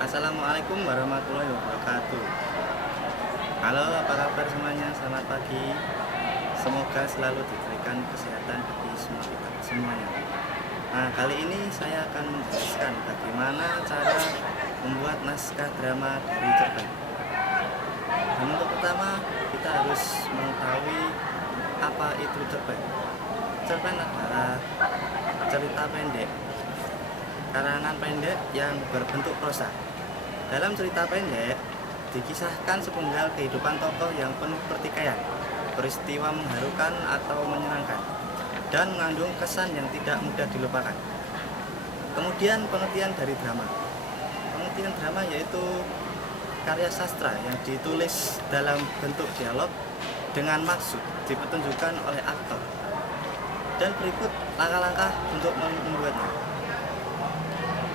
Assalamualaikum warahmatullahi wabarakatuh. Halo, apa kabar semuanya? Selamat pagi. Semoga selalu diberikan kesehatan bagi semua kita semuanya. Nah, kali ini saya akan menjelaskan bagaimana cara membuat naskah drama dari cerpen. Dan untuk pertama, kita harus mengetahui apa itu cerpen. Cerpen adalah cerita pendek, karangan pendek yang berbentuk prosa. Dalam cerita pendek, dikisahkan sepenggal kehidupan tokoh yang penuh pertikaian, peristiwa mengharukan atau menyenangkan, dan mengandung kesan yang tidak mudah dilupakan. Kemudian pengertian dari drama. Pengertian drama yaitu karya sastra yang ditulis dalam bentuk dialog dengan maksud dipertunjukkan oleh aktor. Dan berikut langkah-langkah untuk membuatnya.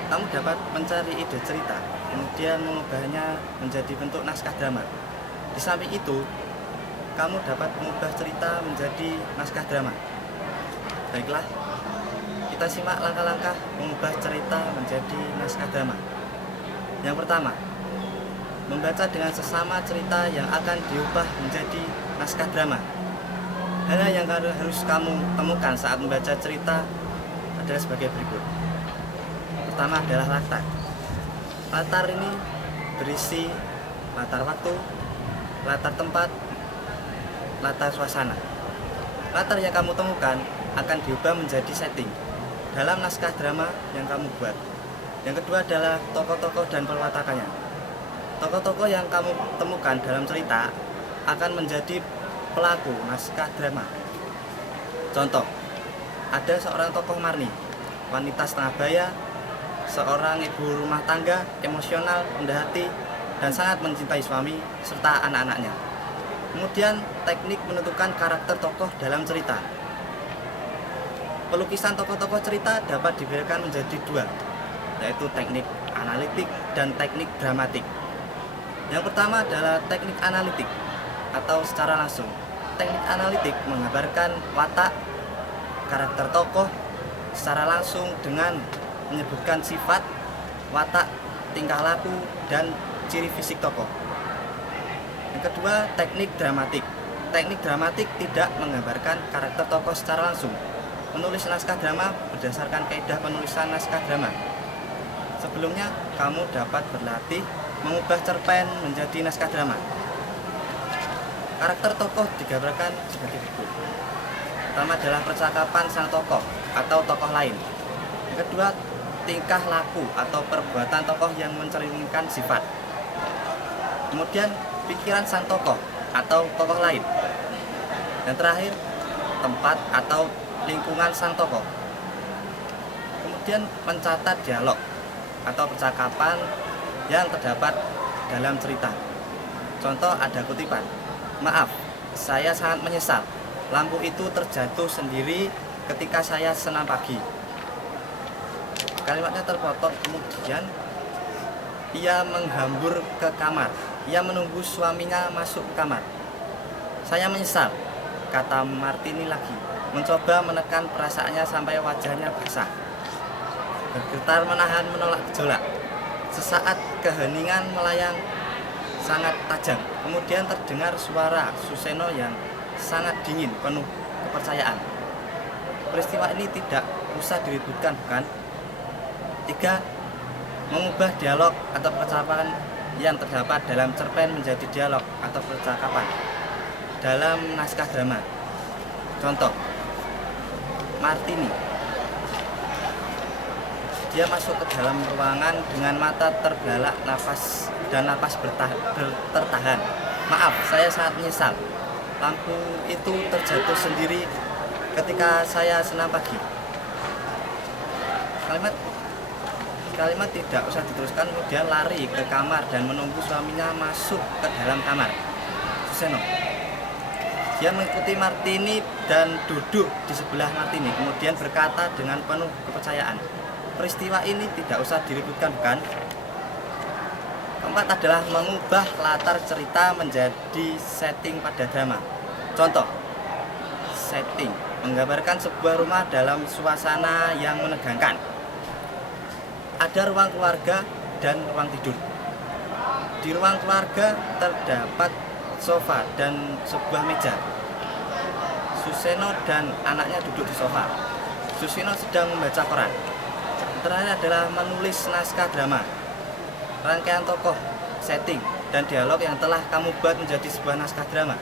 Kamu dapat mencari ide cerita, kemudian mengubahnya menjadi bentuk naskah drama. Di samping itu, kamu dapat mengubah cerita menjadi naskah drama. Baiklah, kita simak langkah-langkah mengubah cerita menjadi naskah drama. Yang pertama, membaca dengan sesama cerita yang akan diubah menjadi naskah drama. Hal yang harus kamu temukan saat membaca cerita adalah sebagai berikut. Pertama adalah latar. Latar ini berisi latar waktu, latar tempat, latar suasana. Latar yang kamu temukan akan diubah menjadi setting dalam naskah drama yang kamu buat. Yang kedua adalah tokoh-tokoh dan perwatakannya. Tokoh-tokoh yang kamu temukan dalam cerita akan menjadi pelaku naskah drama. Contoh, ada seorang tokoh Marni, wanita setengah baya, seorang ibu rumah tangga, emosional, rendah hati, dan sangat mencintai suami serta anak-anaknya. Kemudian teknik menentukan karakter tokoh dalam cerita. Pelukisan tokoh-tokoh cerita dapat dibedakan menjadi dua, yaitu teknik analitik dan teknik dramatik. Yang pertama adalah teknik analitik atau secara langsung. Teknik analitik menggambarkan watak karakter tokoh secara langsung dengan menyebutkan sifat, watak, tingkah laku, dan ciri fisik tokoh. Yang kedua, teknik dramatik. Teknik dramatik tidak menggambarkan karakter tokoh secara langsung. Menulis naskah drama berdasarkan kaidah penulisan naskah drama. Sebelumnya, kamu dapat berlatih mengubah cerpen menjadi naskah drama. Karakter tokoh digambarkan sebagai berikut. Pertama adalah percakapan sang tokoh atau tokoh lain. Yang kedua, tingkah laku atau perbuatan tokoh yang mencerminkan sifat. Kemudian pikiran sang tokoh atau tokoh lain. Dan terakhir, tempat atau lingkungan sang tokoh. Kemudian mencatat dialog atau percakapan yang terdapat dalam cerita. Contoh ada kutipan, "Maaf, saya sangat menyesal. Lampu itu terjatuh sendiri ketika saya senam pagi." Kalimatnya terpotong, kemudian ia menghambur ke kamar. Ia menunggu suaminya masuk ke kamar. "Saya menyesal," kata Martini lagi, mencoba menekan perasaannya sampai wajahnya basah. Bergetar menahan menolak gejolak. Sesaat keheningan melayang sangat tajam. Kemudian terdengar suara Suseno yang sangat dingin, penuh kepercayaan. Peristiwa ini tidak usah diributkan, bukan? 3. Mengubah dialog atau percakapan yang terdapat dalam cerpen menjadi dialog atau percakapan dalam naskah drama. Contoh, Martini. Dia masuk ke dalam ruangan dengan mata terbelalak napas tertahan. "Maaf, saya sangat menyesal. Lampu itu terjatuh sendiri ketika saya senam pagi." Kalimat tidak usah diteruskan, kemudian lari ke kamar dan menunggu suaminya masuk ke dalam kamar. Suseno. Dia mengikuti Martini dan duduk di sebelah Martini, kemudian berkata dengan penuh kepercayaan, "Peristiwa ini tidak usah diributkan, bukan?" Keempat adalah mengubah latar cerita menjadi setting pada drama. Contoh, setting menggambarkan sebuah rumah dalam suasana yang menegangkan. Ada ruang keluarga dan ruang tidur. Di ruang keluarga terdapat sofa dan sebuah meja. Suseno dan anaknya duduk di sofa. Suseno sedang membaca koran. Terakhir adalah menulis naskah drama, rangkaian tokoh, setting, dan dialog yang telah kamu buat menjadi sebuah naskah drama.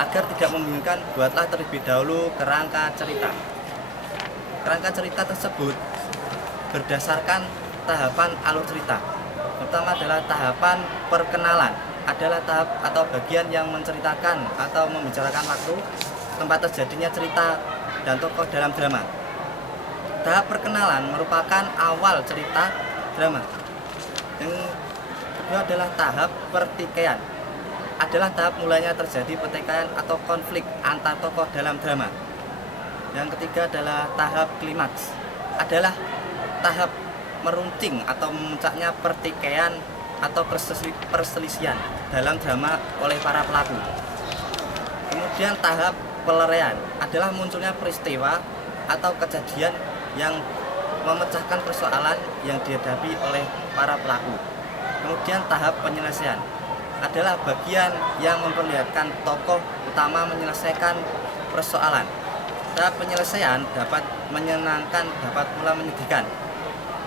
Agar tidak membingungkan, buatlah terlebih dahulu kerangka cerita. Kerangka cerita tersebut berdasarkan tahapan alur cerita. Pertama adalah tahapan perkenalan, adalah tahap atau bagian yang menceritakan atau membicarakan waktu, tempat terjadinya cerita, dan tokoh dalam drama. Tahap perkenalan merupakan awal cerita drama. Yang kedua adalah tahap pertikaian, adalah tahap mulanya terjadi pertikaian atau konflik antar tokoh dalam drama. Yang ketiga adalah tahap klimaks, adalah tahap meruncing atau memuncaknya pertikaian atau perselisihan dalam drama oleh para pelaku. Kemudian tahap peleraian adalah munculnya peristiwa atau kejadian yang memecahkan persoalan yang dihadapi oleh para pelaku. Kemudian tahap penyelesaian adalah bagian yang memperlihatkan tokoh utama menyelesaikan persoalan. Tahap penyelesaian dapat menyenangkan, dapat pula menyedihkan.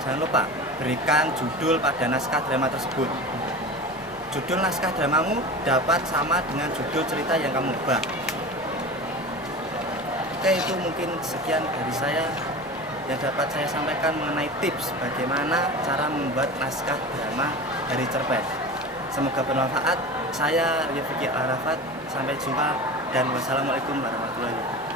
Jangan lupa berikan judul pada naskah drama tersebut. Judul naskah dramamu dapat sama dengan judul cerita yang kamu ubah. Oke, itu mungkin sekian dari saya yang dapat saya sampaikan mengenai tips bagaimana cara membuat naskah drama dari cerpen. Semoga bermanfaat. Saya Rifiki Arafat. Sampai jumpa dan wassalamualaikum warahmatullahi wabarakatuh.